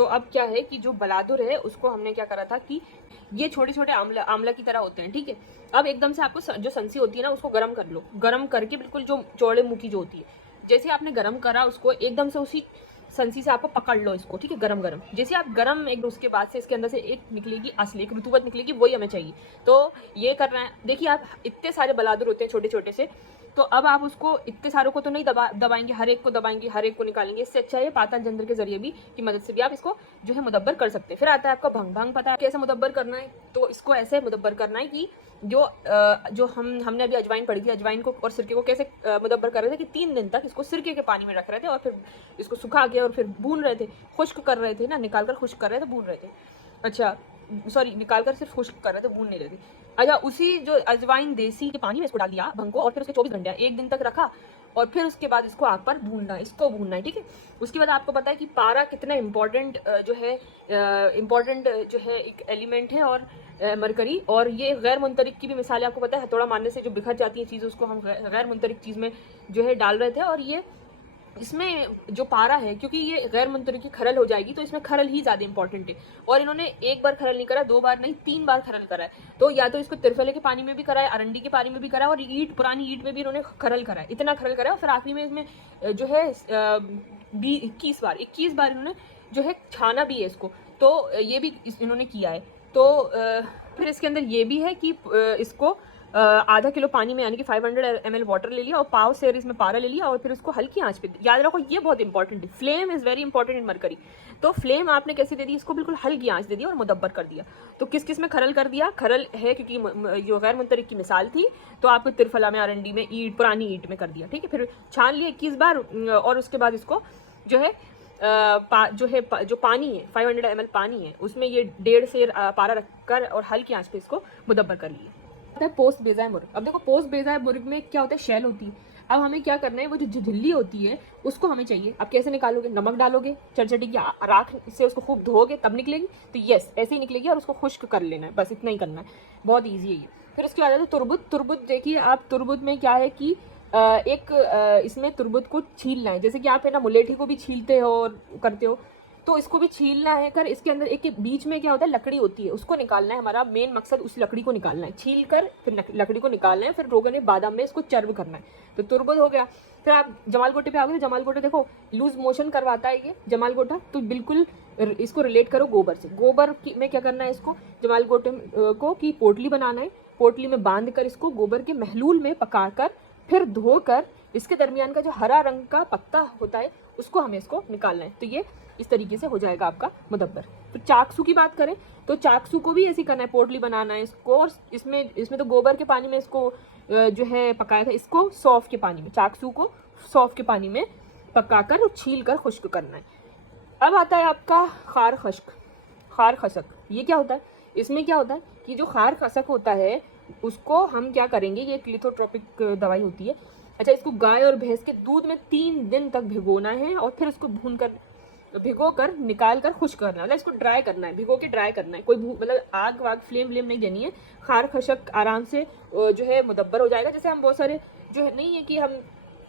तो अब क्या है कि जो बलादुर है उसको हमने क्या करा था कि ये छोटे छोटे आंवला की तरह होते हैं, ठीक है। अब एकदम से आपको जो संसी होती है ना उसको गर्म कर लो, गर्म करके बिल्कुल जो चौड़े मुंह की जो होती है, जैसे आपने गर्म करा उसको एकदम से उसी संसी से आपको पकड़ लो इसको, ठीक है, गरम गरम। जैसे आप गरम एक उसके बाद से इसके अंदर से एक निकलेगी असली एक रुतुबत निकलेगी, वही हमें चाहिए। तो ये करना है। देखिए आप इतने सारे बलादुर होते हैं छोटे छोटे से, तो अब आप उसको इतने सारों को तो नहीं दबाएंगे, हर एक को दबाएंगे, हर एक को निकालेंगे। इससे अच्छा है पातन जंत्र के जरिए भी की मदद से भी आप इसको जो है मुदब्बर कर सकते हैं। फिर आता है आपका भंग। भंग पता है कैसे मुदब्बर करना है? तो इसको ऐसे मुदब्बर करना है कि जो हमने अभी अजवाइन पड़ी थी, अजवाइन को और सिरके को कैसे मुदब्बर कर रहे थे कि 3 दिन तक इसको सिरके के पानी में रख रहे थे और फिर इसको सुखा के और फिर भून रहे थे, खुश्क कर रहे थे ना, निकाल कर खुश्क कर रहे थे, भून रहे थे। अच्छा सॉरी, निकाल कर सिर्फ खुश्क कर रहे थे, भून नहीं रहे थे। अच्छा, उसी जो अजवाइन देसी के पानी में इसको डाल दिया भंग को और फिर उसके 24 घंटे 1 दिन तक रखा और फिर उसके बाद इसको आग पर भूनना है, इसको भूनना है, ठीक है। उसके बाद आपको पता है कि पारा कितना इम्पोर्टेंट जो है एक एलिमेंट है और मरकरी, और ये गैर मुंतरिक की भी मिसाल है। आपको पता है हथौड़ा मारने से जो बिखर जाती है चीज़ उसको हम गैर मुंतरिक चीज़ में जो है डाल रहे थे, और ये इसमें जो पारा है क्योंकि ये गैर मुंतरिक की खरल हो जाएगी तो इसमें खरल ही ज़्यादा इंपॉर्टेंट है। और इन्होंने एक बार खरल नहीं करा, 2 बार नहीं 3 बार खरल करा है। तो या तो इसको तिरफले के पानी में भी करा है, अरंडी के पानी में भी करा है, और ईट पुरानी ईट में भी इन्होंने खरल करा है। इतना खरल करा है और फिर आखिरी में इसमें जो है 21 बार इन्होंने जो है छाना भी है इसको। तो ये भी इन्होंने किया है। तो फिर इसके अंदर ये भी है कि इसको आधा किलो पानी में यानी कि 500 ml वाटर ले लिया और पाव सेर इसमें पारा ले लिया और फिर उसको हल्की आंच पे, याद रखो ये बहुत इंपॉर्टेंट है, flame is very important in mercury. तो फ्लेम आपने कैसे दे दी? इसको बिल्कुल हल्की आंच दे दी और मुदब्बर कर दिया। तो किस किस में खरल कर दिया? खरल है क्योंकि जो गैर मुंतरिक की मिसाल थी, तो आपको तिरफला में, अरंडी में, ईट पुरानी ईट में कर दिया, ठीक है। फिर छान लिया 21 बार और उसके बाद इसको जो है जो पानी है 500 ml पानी है उसमें ये 1.5 सेर पारा रखकर और हल्की आंच पे इसको मुदब्बर कर लिया। पोस्ट बेजाए मुर्ग। अब देखो पोस्ट बेजाए मुर्ग में क्या होता है? शैल होती है। अब हमें क्या करना है, वो जो झिल्ली होती है उसको हमें चाहिए। अब कैसे निकालोगे? नमक डालोगे, चरचटी की राख से उसको खूब धोगे तब निकलेगी। तो यस ऐसे ही निकलेगी और उसको खुश्क कर लेना है, बस इतना ही करना है, बहुत ईजी है ये। फिर उसके बाद तुरबुत। तुरबुत देखिए आप, तुरबुत में क्या है कि इसमें तुरबुत को छीलना है, जैसे कि आप है ना मुलेठी को भी छीलते हो और करते हो, तो इसको भी छीलना है। कर इसके अंदर एक के बीच में क्या होता है, लकड़ी होती है, उसको निकालना है। हमारा मेन मकसद उस लकड़ी को निकालना है, छील कर फिर लकड़ी को निकालना है, फिर रोगन बादाम में इसको चर्ब करना है। तो तुरबत हो गया। फिर आप जमाल गोटे पे आओगे तो जमाल गोटे देखो लूज मोशन करवाता है ये जमाल गोटा, तो बिल्कुल इसको रिलेट करो गोबर से। गोबर में क्या करना है, इसको जमाल गोटे को की पोटली बनाना है, पोटली में बांध कर इसको गोबर के महलूल में पकाकर फिर धोकर इसके दरमियान का जो हरा रंग का पत्ता होता है उसको हमें इसको निकालना है। तो ये इस तरीके से हो जाएगा आपका मुदब्बर। तो चाकसू की बात करें तो चाकसू को भी ऐसे करना है, पोटली बनाना है इसको, और इसमें तो गोबर के पानी में इसको जो है पकाया था, इसको सौंफ के पानी में, चाकसू को सौंफ के पानी में पकाकर और छील कर खुश्क करना है। अब आता है आपका खार खश्क, खार खसक। ये क्या होता है? इसमें क्या होता है कि जो खार खसक होता है उसको हम क्या करेंगे, ये एक लिथोट्रोपिक दवाई होती है। अच्छा, इसको गाय और भैंस के दूध में 3 दिन तक भिगोना है और फिर उसको भिगो कर निकाल कर खुश्क करना है, मतलब इसको ड्राई करना है, भिगो के ड्राई करना है। कोई मतलब आग वाग फ्लेम व्लेम नहीं देनी है। खार खशक आराम से जो है मुदब्बर हो जाएगा। जैसे हम बहुत सारे जो है, नहीं है कि हम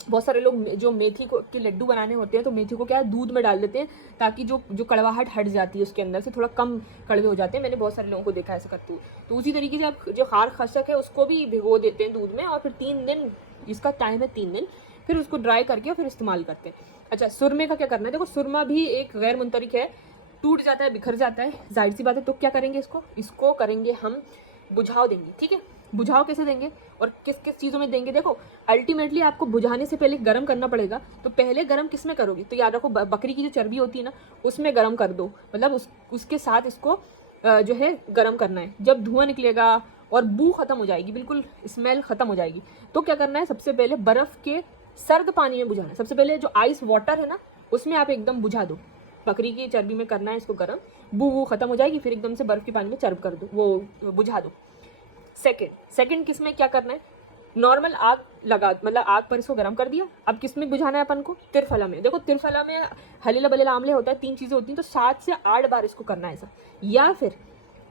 बहुत सारे लोग जो मेथी को के लड्डू बनाने होते हैं तो मेथी को क्या है दूध में डाल देते हैं ताकि जो कड़वाहट हट जाती है उसके अंदर से, थोड़ा कम कड़वे हो जाते हैं। मैंने बहुत सारे लोगों को देखा ऐसे करते हुए। तो उसी तरीके से आप जो खार खशक है उसको भी भिगो देते हैं दूध में और फिर 3 दिन, इसका टाइम है 3 दिन, फिर उसको ड्राई करके फिर इस्तेमाल करते हैं। अच्छा, सुरमे का क्या करना है? देखो सुरमा भी एक गैर मुंतरिक है, टूट जाता है, बिखर जाता है, जाहिर सी बात है। तो क्या करेंगे, इसको करेंगे हम बुझाव देंगे, ठीक है। बुझाव कैसे देंगे और किस किस चीज़ों में देंगे? देखो अल्टीमेटली आपको बुझाने से पहले गर्म करना पड़ेगा। तो पहले गर्म किस में करोगे? तो याद रखो बकरी की जो चर्बी होती है ना उसमें गर्म कर दो, मतलब उसके साथ इसको जो है गर्म करना है। जब धुआं निकलेगा और बू खत्म हो जाएगी, बिल्कुल स्मेल खत्म हो जाएगी, तो क्या करना है, सबसे पहले बर्फ़ के सर्द पानी में बुझाना है। सबसे पहले जो आइस वाटर है ना उसमें आप एकदम बुझा दो, बकरी की चर्बी में करना है इसको गर्म, बू खत्म हो जाएगी, फिर एकदम से बर्फ़ के पानी में चर्ब कर दो, वो बुझा दो। सेकंड किस में क्या करना है, नॉर्मल आग लगा, मतलब आग पर इसको गर्म कर दिया। अब किस में बुझाना है अपन को? तिरफला में। देखो तिरफला में हलीला बलेला आमले होता है, 3 चीज़ें होती हैं, तो 7 से 8 बार इसको करना है ऐसा। या फिर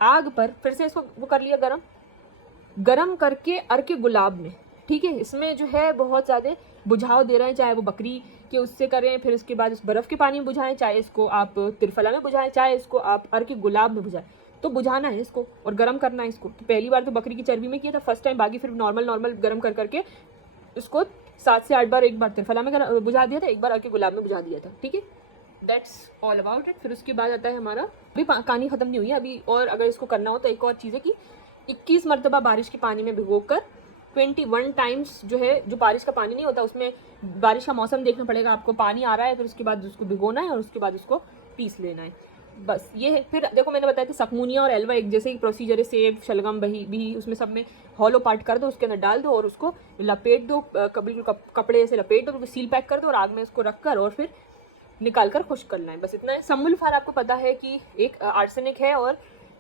आग पर फिर से इसको वो कर लिया गरम करके अर के गुलाब में, ठीक है। इसमें जो है बहुत ज़्यादा बुझाव दे रहे हैं, चाहे वो बकरी के उससे करें, फिर उसके बाद उस बर्फ़ के पानी में बुझाएं, चाहे इसको आप त्रिफला में बुझाएं, चाहे इसको आप अर्क गुलाब में बुझाएं, तो बुझाना है इसको और गर्म करना है इसको। तो पहली बार तो बकरी की चर्बी में किया था फर्स्ट टाइम, बाकी फिर नॉर्मल गर्म कर करके इसको 7 से 8 बार, एक बार त्रिफला में बुझा दिया था, एक बार अर्क गुलाब में बुझा दिया था, ठीक है। That's all about it. फिर उसके बाद आता है हमारा, अभी कहानी ख़त्म नहीं हुई है अभी, और अगर इसको करना हो तो एक और चीज़ है कि 21 मरतबा बारिश के पानी में भिगोकर 21 टाइम्स जो है, जो बारिश का पानी नहीं होता उसमें बारिश का मौसम देखना पड़ेगा आपको, पानी आ रहा है, फिर उसके बाद उसको भिगोना है और उसके बाद उसको पीस लेना है, बस ये है। फिर देखो मैंने बताया था सखमुनिया और एलवा एक जैसे ही प्रोसीजर है, सेब शलगम भी उसमें सब में हॉलो पार्ट कर दो, उसके अंदर डाल दो और उसको लपेट दो, बिल्कुल कपड़े से लपेट दो, सील पैक कर दो और आग में उसको रख कर और फिर निकाल कर खुश्क करना है, बस इतना है। समुल फाल आपको पता है कि एक आर्सेनिक है और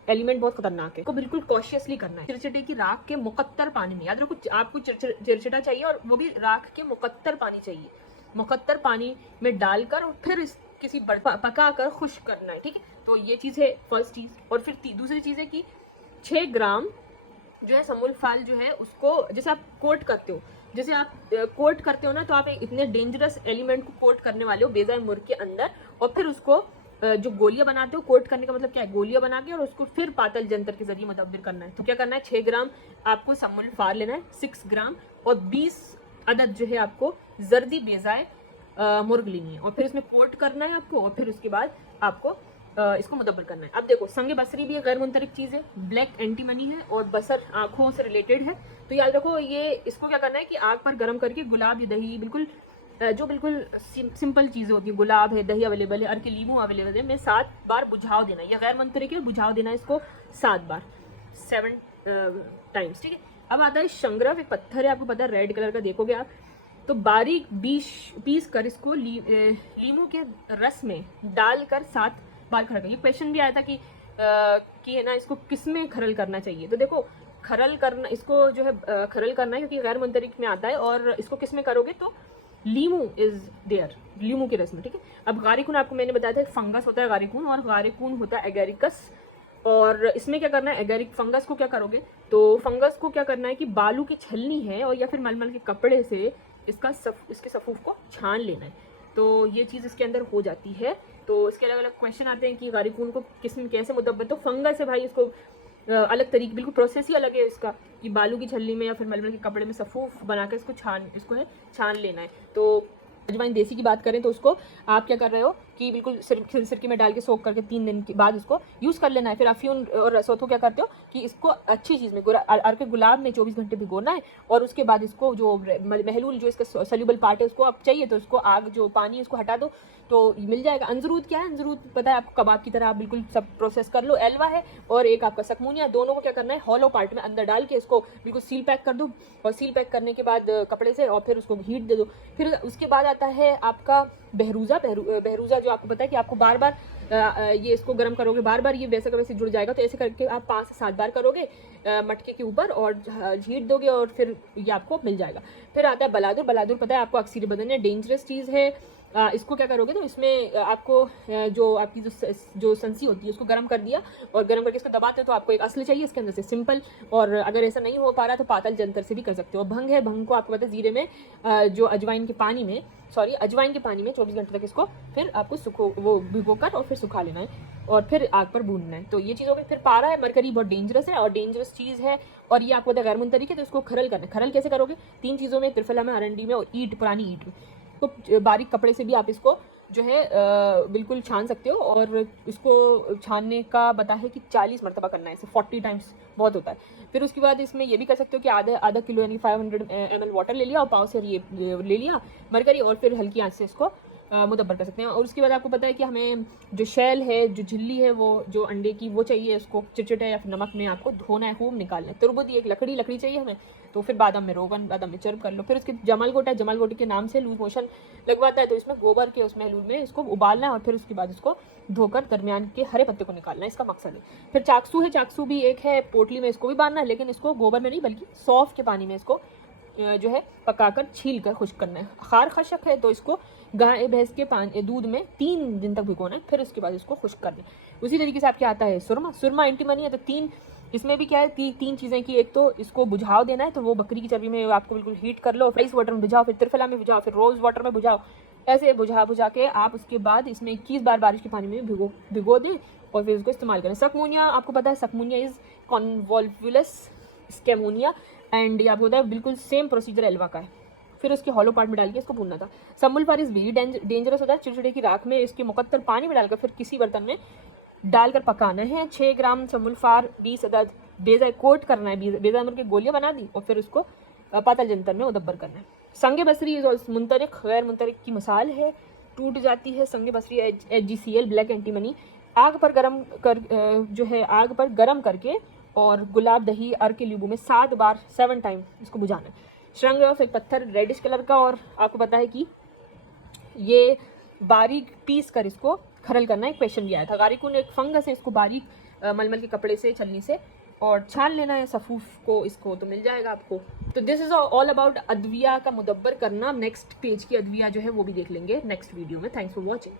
एलिमेंट बहुत खतरनाक है, को बिल्कुल कॉशियसली करना है। चिरचिटे की राख के मुकत्तर पानी में, याद रखो आपको चिरचिटा चाहिए और वो भी राख के मुकत्तर पानी चाहिए, मुकत्तर पानी में डालकर और फिर किसी पका कर खुश्क करना है, ठीक है। तो ये चीज़ है फर्स्ट चीज़। और फिर दूसरी चीज़ है कि 6 ग्राम जो है समुल फाल जो है उसको, जैसे आप कोट करते हो, जैसे आप कोट करते हो ना, तो आप इतने डेंजरस एलिमेंट को कोट करने वाले हो बेज़ाए मुर्ग के अंदर, और फिर उसको जो गोलियां बनाते हो, कोट करने का मतलब क्या है, गोलियां बना के और उसको फिर पातल जंतर के जरिए मुदब्बिर करना है। तो क्या करना है, 6 ग्राम आपको समुल फाल लेना है, 6 ग्राम और 20 अदद जो है आपको जर्दी बेज़ाए मुर्ग लेनी है, और फिर इसमें कोट करना है आपको, और फिर उसके बाद आपको इसको मुदब्बर करना है। अब देखो संगे बसरी भी गैर मुंतरिक चीज़ है, ब्लैक एंटीमनी है और बसर आँखों से रिलेटेड है। तो याद रखो ये, इसको क्या करना है कि आग पर गर्म करके गुलाब या दही, बिल्कुल जो बिल्कुल सिंपल चीज़ें होती है, गुलाब है, दही अवेलेबल है, अर्क लीमू अवेलेबल है, में 7 बार बुझाव देना है। यह गैर मुंतरिक है, बुझाव देना है इसको 7 बार, 7 टाइम्स, ठीक है। अब आता है शंगरफ, एक पत्थर है आपको पता है रेड कलर का, देखोगे आप तो बारीक पीस कर इसको लीमू के रस में डालकर 7 बार खरल। ये क्वेश्चन भी आया था कि है ना, इसको किस में खरल करना चाहिए। तो देखो खरल करना, इसको जो है खरल करना है क्योंकि गैर मुंतरिक में आता है, और इसको किस में करोगे तो लीमू इज देयर, लीमू के रस में, ठीक है। अब गारिकून आपको मैंने बताया था फंगस होता है गारिकून, और गारिकून होता है एगेरिकस, और इसमें क्या करना है, एगेरिक फंगस को क्या करोगे, तो फंगस को क्या करना है कि बालू की छलनी है और या फिर मलमल के कपड़े से इसके सफूफ को छान लेना है। तो ये चीज़ इसके अंदर हो जाती है। तो इसके अलग अलग क्वेश्चन आते हैं कि गारिकून को कैसे मुदब्बर, तो फंगस है भाई, इसको अलग तरीके, बिल्कुल प्रोसेस ही अलग है इसका, कि बालू की छलनी में या फिर मलमल के कपड़े में सफूफ बनाकर इसको छान लेना है। तो अजवाइन देसी की बात करें तो उसको आप क्या कर रहे हो कि बिल्कुल सिरके में डाल के सोख करके 3 दिन के बाद उसको यूज़ कर लेना है। फिर अफ्यून और रसोथो क्या करते हो कि इसको अच्छी चीज़ में अर्क गुलाब में 24 घंटे भिगोना है, और उसके बाद इसको जो महलूल जो इसका सोल्यूबल पार्ट है उसको आप चाहिए तो उसको आग जो पानी है उसको हटा दो तो मिल जाएगा। अंजरूद क्या है, अंजरूद पता है आपको, कबाब की तरह आप बिल्कुल सब प्रोसेस कर लो। एलवा है और एक आपका सकमुनिया, दोनों को क्या करना है, हॉलो पार्ट में अंदर डाल के इसको बिल्कुल सील पैक कर दो, और सील पैक करने के बाद कपड़े से, और फिर उसको हीट दे दो। फिर उसके बाद आता है आपका बहरूजा। बहरूजा जो आपको पता है कि आपको बार बार ये इसको गर्म करोगे, बार बार ये वैसे का वैसे जुड़ जाएगा, तो ऐसे करके आप 5 से 7 बार करोगे मटके के ऊपर और हीट दोगे और फिर ये आपको मिल जाएगा। फिर आता है बलादुर। बलादुर पता है आपको अक्सीर बदन है, डेंजरस चीज़ है। इसको क्या करोगे तो इसमें आपको जो आपकी जो संसी होती है उसको गर्म कर दिया, और गर्म करके इसको दबाते हो तो आपको एक असल चाहिए इसके अंदर से, सिंपल। और अगर ऐसा नहीं हो पा रहा तो पातल जंतर से भी कर सकते हो। भंग है, भंग को आपको पता है जीरे में जो अजवाइन के पानी में 24 घंटे तक इसको फिर आपको वो भिगोकर और फिर सुखा लेना है और फिर आग पर भूनना है। तो ये चीज़ हो गई। फिर पारा है, मरकरी बहुत डेंजरस है और डेंजरस चीज़ है, और ये आपको पता है गैर मुंतरिक है, तो इसको खरल करना है। खरल कैसे करोगे, 3 चीज़ों में, त्रिफला में, अरंडी में और ईंट, पुरानी ईंट में। तो बारीक कपड़े से भी आप इसको जो है बिल्कुल छान सकते हो, और इसको छानने का बता है कि 40 मरतबा करना है, इसे 40 टाइम्स बहुत होता है। फिर उसके बाद इसमें ये भी कर सकते हो कि आधा किलो यानी 500 ml वाटर ले लिया और पाव से ये ले लिया मरकरी, और फिर हल्की आंच से इसको मुदब्बर कर सकते हैं। और उसके बाद आपको पता है कि हमें जो शैल है, जो झिल्ली है, वो जो अंडे की वो चाहिए, उसको चिटचिटा या फिर नमक में आपको धोना है, खूब निकालना है। तुरबुद एक लकड़ी चाहिए हमें, तो फिर बादाम में रोगन, बादाम में चर्ब कर लो। फिर उसके जमाल गोटा है, जमाल गोटे के नाम से लूज मोशन लगवाता है, तो इसमें गोबर के उसमें लूज में इसको उबालना है और फिर उसके बाद इसको धोकर दरमियान के हरे पत्ते को निकालना है, इसका मकसद है। फिर चाकसू है, चाकसू भी एक है, पोटली में इसको भी बांधना है, लेकिन इसको गोबर में नहीं बल्कि सौंफ के पानी में इसको जो है पकाकर छील कर खुश्क करना है। खार खशक है तो इसको गाय भैंस के दूध में 3 दिन तक भिगोना है, फिर उसके बाद इसको खुश्क कर दें। उसी तरीके से आपके आता है सुरमा। सुरमा एंटीमनी है, तो 3 इसमें भी क्या है, 3 चीज़ें की, एक तो इसको बुझाव देना है, तो वो बकरी की चर्बी में आपको बिल्कुल हीट कर लो, फ्रेश वाटर में बुझाओ, फिर त्रिफला में बुझाओ, फिर रोज़ वाटर में बुझाओ, ऐसे बुझा के आप उसके बाद इसमें 21 बार बारिश के पानी में भिगो दें और फिर उसको इस्तेमाल करें। सकमोनिया आपको पता है, सकमोनिया इज़ कॉन्वोल्वुलस स्केमोनिया, एंड ये आपको पता है बिल्कुल सेम प्रोसीजर एल्वा का है। फिर उसके हॉलो पार्ट में डाल के इसको भूनना था। समुल्फार इज़ वेरी डेंजरस होता है, चिड़चिड़े की राख में इसके मुकद्दर पानी में डालकर फिर किसी बर्तन में डालकर पकाना है। 6 ग्राम समुल्फार 20 अदद बेजा कोट करना है, बेजा अमर की गोलियां बना दी और फिर उसको पातल जंतर में उदब्बर करना है। संगे बसरी मुंतरिक गैर मुंतरिक की मिसाल है, टूट जाती है। संगे बसरी HgCl ब्लैक एंटीमनी आग पर गरम करके और गुलाब दही अर के नींबू में 7 बार 7 टाइम इसको बुझाना है। श्रृंग ऑफ एक पत्थर रेडिश कलर का, और आपको पता है कि ये बारीक पीस कर इसको खरल करना। एक क्वेश्चन भी आया था। गारिकुन एक फंगस है, इसको बारीक मलमल के कपड़े से छलनी से और छान लेना है सफूफ को, इसको तो मिल जाएगा आपको। तो दिस इज ऑल अबाउट अद्विया का मुदब्बर करना। नेक्स्ट पेज की अद्विया जो है वो भी देख लेंगे नेक्स्ट वीडियो में। Thanks for watching.